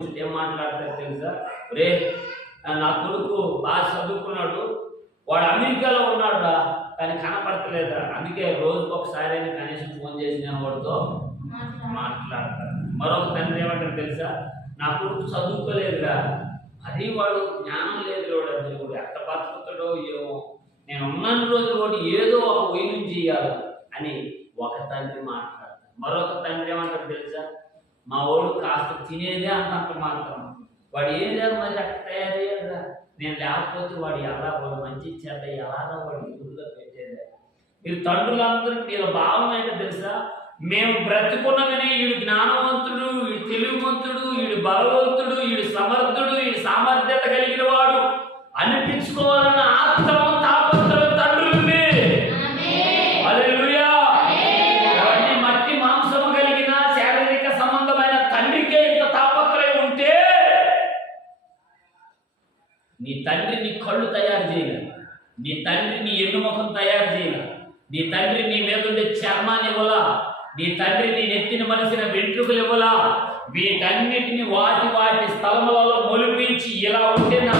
ఏం మాట్లాడతారు తెలుసా? రే నా కొడుకు బాగా చదువుకున్నాడు వాడు అమెరికాలో ఉన్నాడురా కానీ కనపడతలేదా అందుకే రోజుకు ఒకసారి అయినా కనీసం ఫోన్ చేసి నేను వాడితో మాట్లాడతాను. మరొక తండ్రి ఏమంటారు తెలుసా? నా కొడుకు చదువుకోలేదురా. అది వాడు జ్ఞానం లేదు వాడు దేవుడు ఎంత బతుకుతాడో ఏమో. నేను ఉన్నన్ని రోజులు వాడు ఏదో ఒక వైనం చేయాలి అని ఒక తండ్రి మాట్లాడతాను మరొక తండ్రి ఏమంటారు తెలుసా? మా వాడు కాస్త తినేదే అన్నంత మాత్రం. వాడు ఏం లేదు మరి అట్ట తయారయ్యాడురా. నేను లేకపోతే వాడు ఎలా వాడు మంచి చెడ్డ ఎలాగా వాడు ఊళ్ళో పెట్టేదే. మీరు తండ్రులందరూ వీళ్ళ భావం ఏంటో తెలుసా? మేము బ్రతుకున్నగానే వీడు జ్ఞానవంతుడు వీడు తెలివివంతుడు వీడు బలవంతుడు వీడు సమర్థుడు వీడు సామర్థ్యత కలిగిన వాడు. అనిపించుకోవాలన్న ఆత్మ నీ తండ్రి నీ కళ్ళు తయారు చేయగలరు నీ తండ్రి నీ ఎన్నుముఖం తయారు చేయగలరు నీ తండ్రి నీ మీద ఉండే చర్మాన్ని ఇవ్వలా? నీ తండ్రి నీ నెత్తిన మనసిన వెంట్రుకలు ఇవ్వలా? వీటన్నిటిని వాటి వాటి స్థలములలో మొలిపించి ఇలా ఉంటే నా